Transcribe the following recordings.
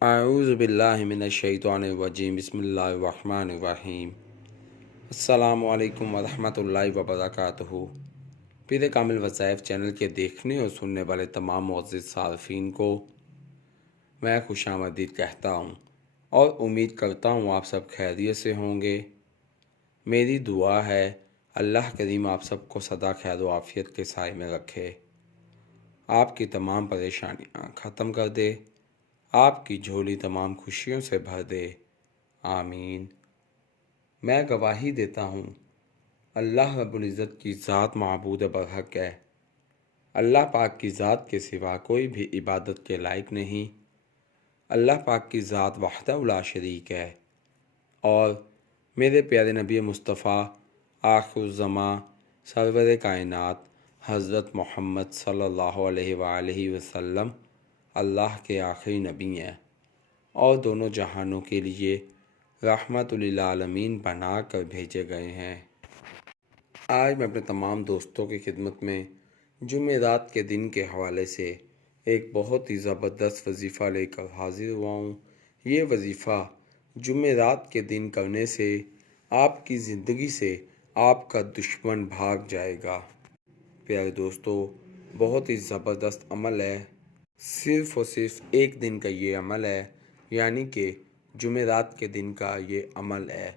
اعوذ باللہ من الشیطان الرجیم بسم اللہ الرحمن الرحیم۔ السلام علیکم ورحمۃ اللہ وبرکاتہ۔ پیر کامل وظائف چینل کے دیکھنے اور سننے والے تمام معزز صارفین کو میں خوش آمدید کہتا ہوں اور امید کرتا ہوں آپ سب خیریت سے ہوں گے۔ میری دعا ہے اللہ کریم آپ سب کو سدا خیر و عافیت کے سائے میں رکھے، آپ کی تمام پریشانیاں ختم کر دے، آپ کی جھولی تمام خوشیوں سے بھر دے، آمین۔ میں گواہی دیتا ہوں اللہ رب العزت کی ذات معبود برحق ہے، اللہ پاک کی ذات کے سوا کوئی بھی عبادت کے لائق نہیں، اللہ پاک کی ذات وحدہ لا شریک ہے، اور میرے پیارے نبی مصطفیٰ آخر الزماں سرور کائنات حضرت محمد صلی اللہ علیہ وآلہ وسلم اللہ کے آخری نبی ہیں اور دونوں جہانوں کے لیے رحمت للعالمین بنا کر بھیجے گئے ہیں۔ آج میں اپنے تمام دوستوں کی خدمت میں جمعرات کے دن کے حوالے سے ایک بہت ہی زبردست وظیفہ لے کر حاضر ہوا ہوں۔ یہ وظیفہ جمعرات کے دن کرنے سے آپ کی زندگی سے آپ کا دشمن بھاگ جائے گا۔ پیارے دوستو، بہت ہی زبردست عمل ہے، صرف اور صرف ایک دن کا یہ عمل ہے، یعنی کہ جمعرات کے دن کا یہ عمل ہے۔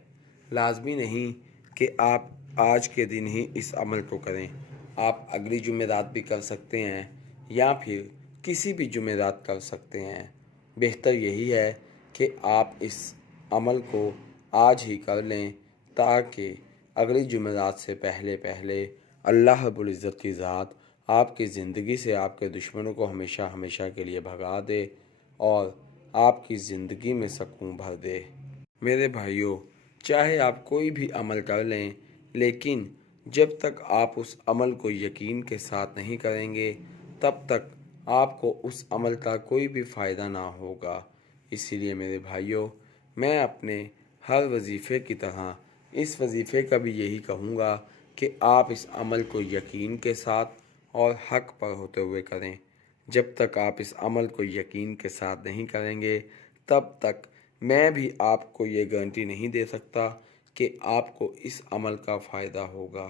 لازمی نہیں کہ آپ آج کے دن ہی اس عمل کو کریں، آپ اگلی جمعرات بھی کر سکتے ہیں یا پھر کسی بھی جمعرات کر سکتے ہیں۔ بہتر یہی ہے کہ آپ اس عمل کو آج ہی کر لیں تاکہ اگلی جمعرات سے پہلے اللہ رب العزت کی ذات آپ کی زندگی سے آپ کے دشمنوں کو ہمیشہ ہمیشہ کے لیے بھگا دے اور آپ کی زندگی میں سکون بھر دے۔ میرے بھائیوں، چاہے آپ کوئی بھی عمل کر لیں، لیکن جب تک آپ اس عمل کو یقین کے ساتھ نہیں کریں گے تب تک آپ کو اس عمل کا کوئی بھی فائدہ نہ ہوگا۔ اسی لیے میرے بھائیوں، میں اپنے ہر وظیفے کی طرح اس وظیفے کا بھی یہی کہوں گا کہ آپ اس عمل کو یقین کے ساتھ اور حق پر ہوتے ہوئے کریں۔ جب تک آپ اس عمل کو یقین کے ساتھ نہیں کریں گے تب تک میں بھی آپ کو یہ گارنٹی نہیں دے سکتا کہ آپ کو اس عمل کا فائدہ ہوگا۔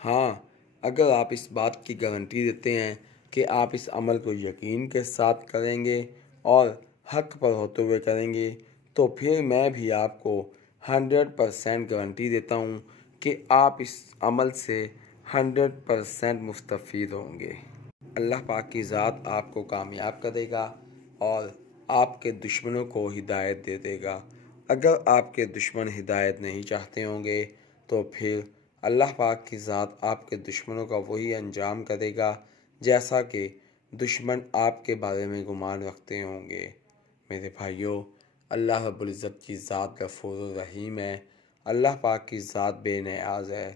ہاں، اگر آپ اس بات کی گارنٹی دیتے ہیں کہ آپ اس عمل کو یقین کے ساتھ کریں گے اور حق پر ہوتے ہوئے کریں گے تو پھر میں بھی آپ کو 100% گارنٹی دیتا ہوں کہ آپ اس عمل سے 100% مستفید ہوں گے۔ اللہ پاک کی ذات آپ کو کامیاب کرے گا اور آپ کے دشمنوں کو ہدایت دے دے گا۔ اگر آپ کے دشمن ہدایت نہیں چاہتے ہوں گے تو پھر اللہ پاک کی ذات آپ کے دشمنوں کا وہی انجام کرے گا جیسا کہ دشمن آپ کے بارے میں گمان رکھتے ہوں گے۔ میرے بھائیوں، اللہ رب العزت کی ذات غفور الرحیم ہے، اللہ پاک کی ذات بے نیاز ہے۔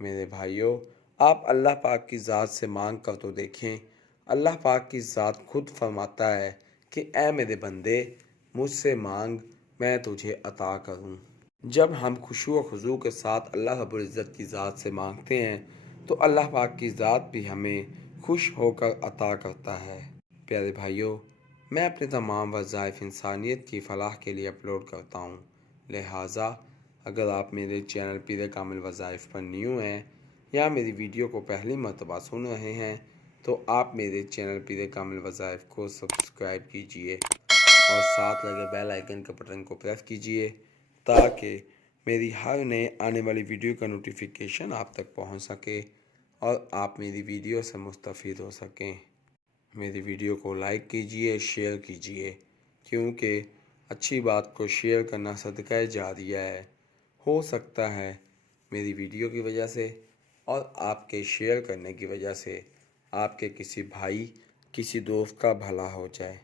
میرے بھائیوں، آپ اللہ پاک کی ذات سے مانگ کر تو دیکھیں، اللہ پاک کی ذات خود فرماتا ہے کہ اے میرے بندے، مجھ سے مانگ میں تجھے عطا کروں۔ جب ہم خشوع و خضوع کے ساتھ اللہ رب العزت کی ذات سے مانگتے ہیں تو اللہ پاک کی ذات بھی ہمیں خوش ہو کر عطا کرتا ہے۔ پیارے بھائیوں، میں اپنے تمام وظائف انسانیت کی فلاح کے لیے اپلوڈ کرتا ہوں، لہٰذا اگر آپ میرے چینل پیر کامل وظائف پر نیو ہیں یا میری ویڈیو کو پہلی مرتبہ سن رہے ہیں تو آپ میرے چینل پیر کامل وظائف کو سبسکرائب کیجئے اور ساتھ لگے بیل آئیکن کے بٹن کو پریس کیجئے تاکہ میری ہر نئے آنے والی ویڈیو کا نوٹیفیکیشن آپ تک پہنچ سکے اور آپ میری ویڈیو سے مستفید ہو سکیں۔ میری ویڈیو کو لائک کیجئے، شیئر کیجئے، کیونکہ اچھی بات کو شیئر کرنا صدقہ جاریہ ہے۔ ہو سکتا ہے میری ویڈیو کی وجہ سے اور آپ کے شیئر کرنے کی وجہ سے آپ کے کسی بھائی، کسی دوست کا بھلا ہو جائے۔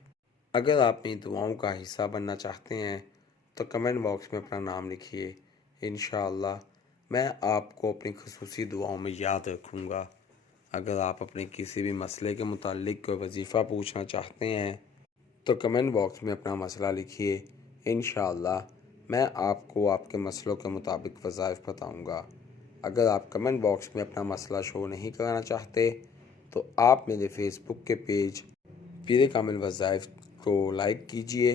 اگر آپ میری دعاؤں کا حصہ بننا چاہتے ہیں تو کمنٹ باکس میں اپنا نام لکھیے، انشاءاللہ میں آپ کو اپنی خصوصی دعاؤں میں یاد رکھوں گا۔ اگر آپ اپنے کسی بھی مسئلے کے متعلق کوئی وظیفہ پوچھنا چاہتے ہیں تو کمنٹ باکس میں اپنا مسئلہ لکھیے، انشاءاللہ میں آپ کو آپ کے مسئلوں کے مطابق وظائف بتاؤں گا۔ اگر آپ کمنٹ باکس میں اپنا مسئلہ شو نہیں کرانا چاہتے تو آپ میرے فیس بک کے پیج پیر کامل وظائف کو لائک کیجئے